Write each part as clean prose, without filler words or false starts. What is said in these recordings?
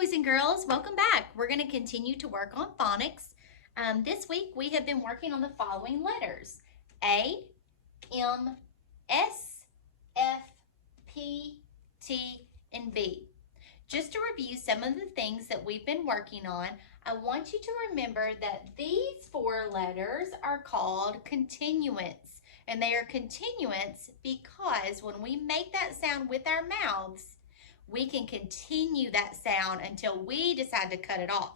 boys and girls, welcome back. We're going to continue to work on phonics. This week we have been working on the following letters: A, M, S, F, P, T, and B. Just to review some of the things that we've been working on, I want you to remember that these four letters are called continuants. And they are continuants because when we make that sound with our mouths, we can continue that sound until we decide to cut it off.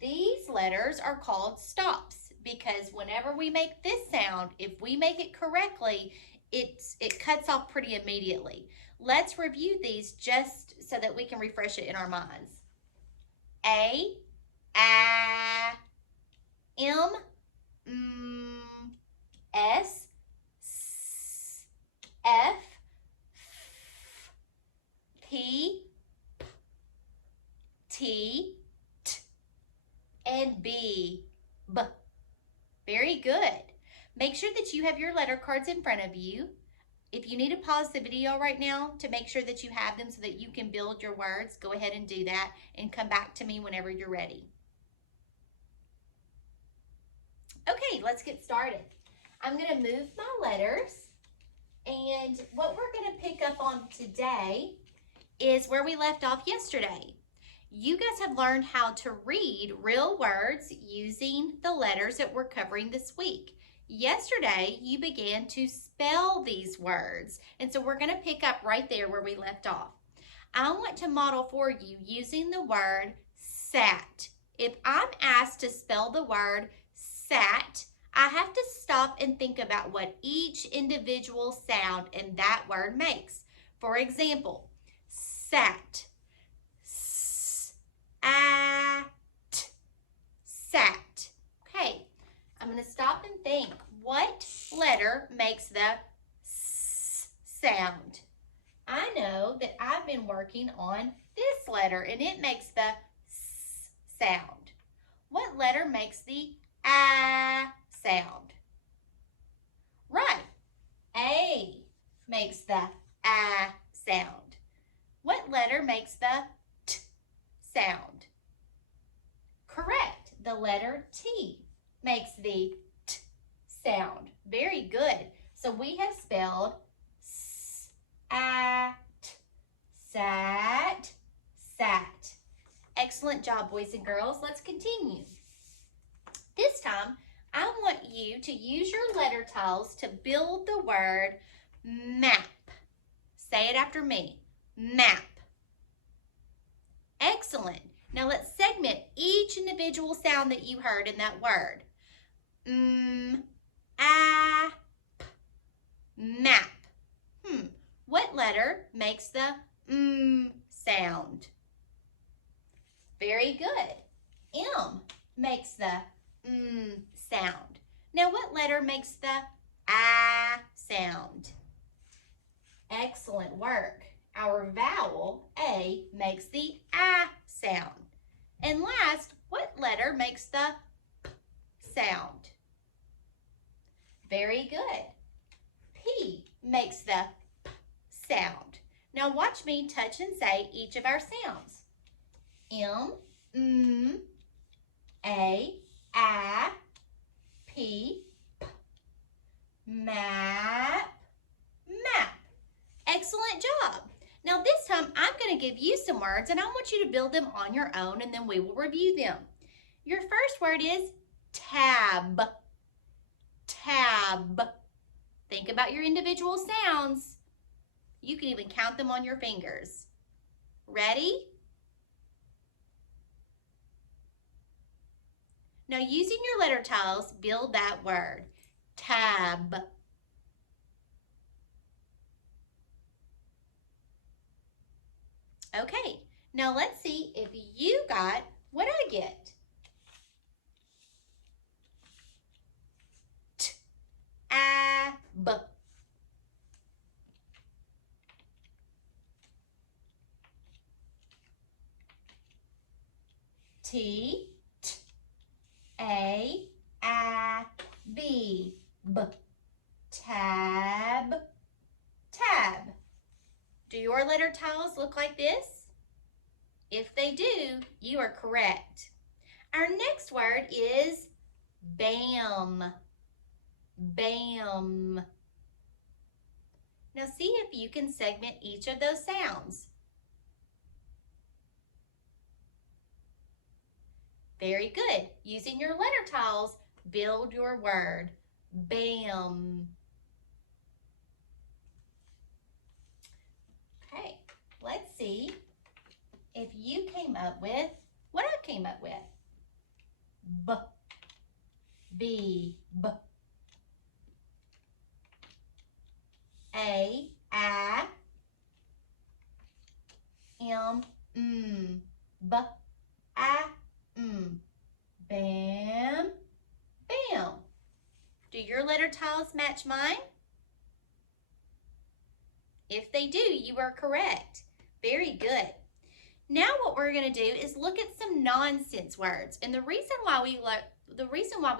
These letters are called stops because whenever we make this sound, if we make it correctly, it cuts off pretty immediately. Let's review these just so that we can refresh it in our minds. A, M, S, F, P, T, T, and B, B. Very good. Make sure that you have your letter cards in front of you. If you need to pause the video right now to make sure that you have them so that you can build your words, go ahead and do that and come back to me whenever you're ready. Okay, let's get started. I'm going to move my letters, and what we're going to pick up on today is where we left off yesterday. You guys have learned how to read real words using the letters that we're covering this week. Yesterday, you began to spell these words, and so we're going to pick up right there where we left off. I want to model for you using the word sat. If I'm asked to spell the word sat, I have to stop and think about what each individual sound in that word makes. For example, sat, s-a-t, sat. Okay, I'm going to stop and think. What letter makes the s sound? I know that I've been working on this letter, and it makes the s sound. What letter makes the a sound? Right, A makes the a sound. What letter makes the t sound? Correct, the letter T makes the t sound. Very good. So we have spelled s-a-t, sat, sat. Excellent job, boys and girls. Let's continue. This time, I want you to use your letter tiles to build the word map. Say it after me. Map. Excellent. Now let's segment each individual sound that you heard in that word. Map. What letter makes the sound? Very good. M makes the sound. Now what letter makes the a sound? Excellent work. Our vowel A makes the a sound. And last, what letter makes the p sound? Very good. P makes the p sound. Now watch me touch and say each of our sounds. M, A, P, P. Map, map. Excellent job. Now this time I'm going to give you some words and I want you to build them on your own and then we will review them. Your first word is tab. Tab. Think about your individual sounds. You can even count them on your fingers. Ready? Now using your letter tiles, build that word. Tab. Okay, now let's see if you got what I get. T-a-b. T-a-b. B. Tab. Tab. Do your letter tiles look like this? If they do, you are correct. Our next word is bam. Bam. Now see if you can segment each of those sounds. Very good. Using your letter tiles, build your word. Bam. Okay, let's see if you came up with what I came up with. B, B, B. A, M, B, Bam, bam. Do your letter tiles match mine? If they do, you are correct. Very good. Now what we're going to do is look at some nonsense words. And the reason why we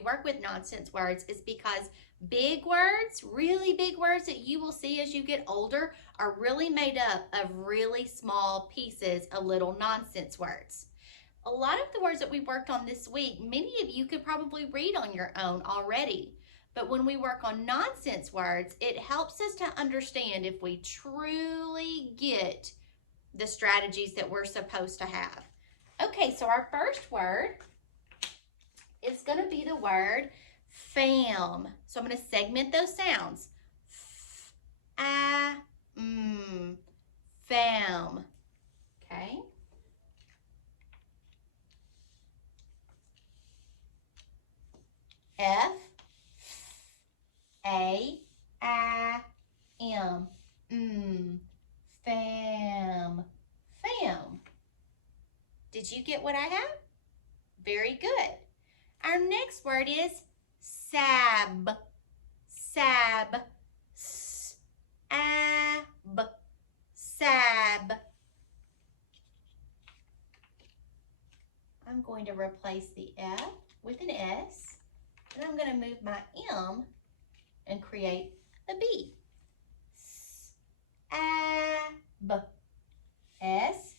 work with nonsense words is because big words, really big words that you will see as you get older are really made up of really small pieces of little nonsense words. A lot of the words that we worked on this week, many of you could probably read on your own already. But when we work on nonsense words, it helps us to understand if we truly get the strategies that we're supposed to have. Okay, so our first word is going to be the word fam. So I'm going to segment those sounds. Fam. Okay. F, A, I, M. Fam. Fam. Did you get what I have? Very good. Our next word is sab. Sab. S-A-B. Sab. I'm going to replace the F with an S, and I'm going to move my M and create a B. S-A-B. S-A-B.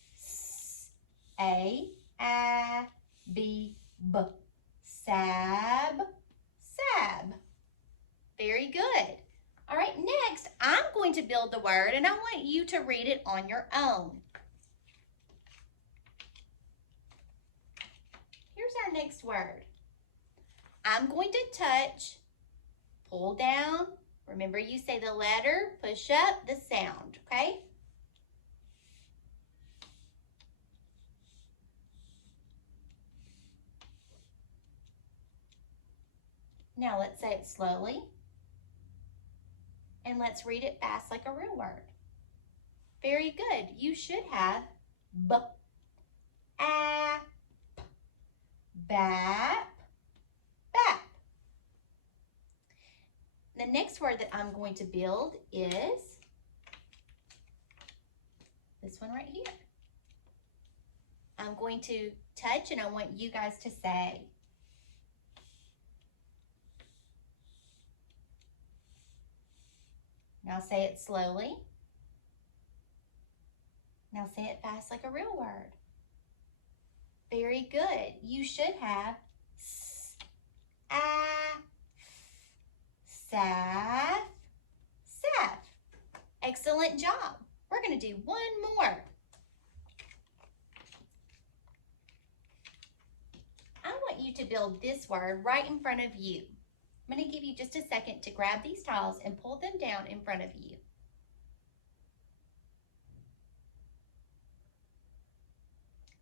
Sab. Sab. Very good. All right, next I'm going to build the word and I want you to read it on your own. Here's our next word. I'm going to touch, pull down. Remember, you say the letter, push up the sound, okay? Now let's say it slowly. And let's read it fast like a real word. Very good. You should have b, a, bap, bap. The next word that I'm going to build is this one right here. I'm going to touch and I want you guys to say. Now say it slowly. Now say it fast like a real word. Very good. You should have s, a, saf, saf. Excellent job. We're going to do one more. I want you to build this word right in front of you. I'm going to give you just a second to grab these tiles and pull them down in front of you.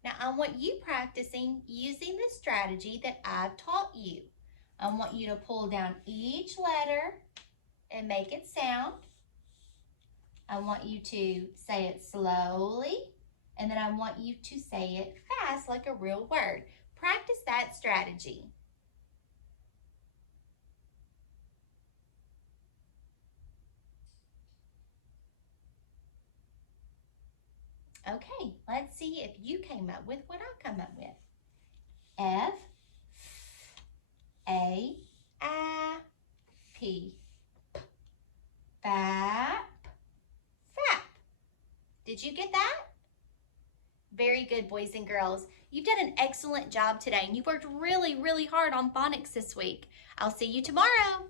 Now I want you practicing using the strategy that I've taught you. I want you to pull down each letter and make it sound. I want you to say it slowly, and then I want you to say it fast like a real word. Practice that strategy. Okay, let's see if you came up with what I come up with. F, A, I, P. Fap, fap. Did you get that? Very good, boys and girls. You've done an excellent job today, and you worked really, really hard on phonics this week. I'll see you tomorrow.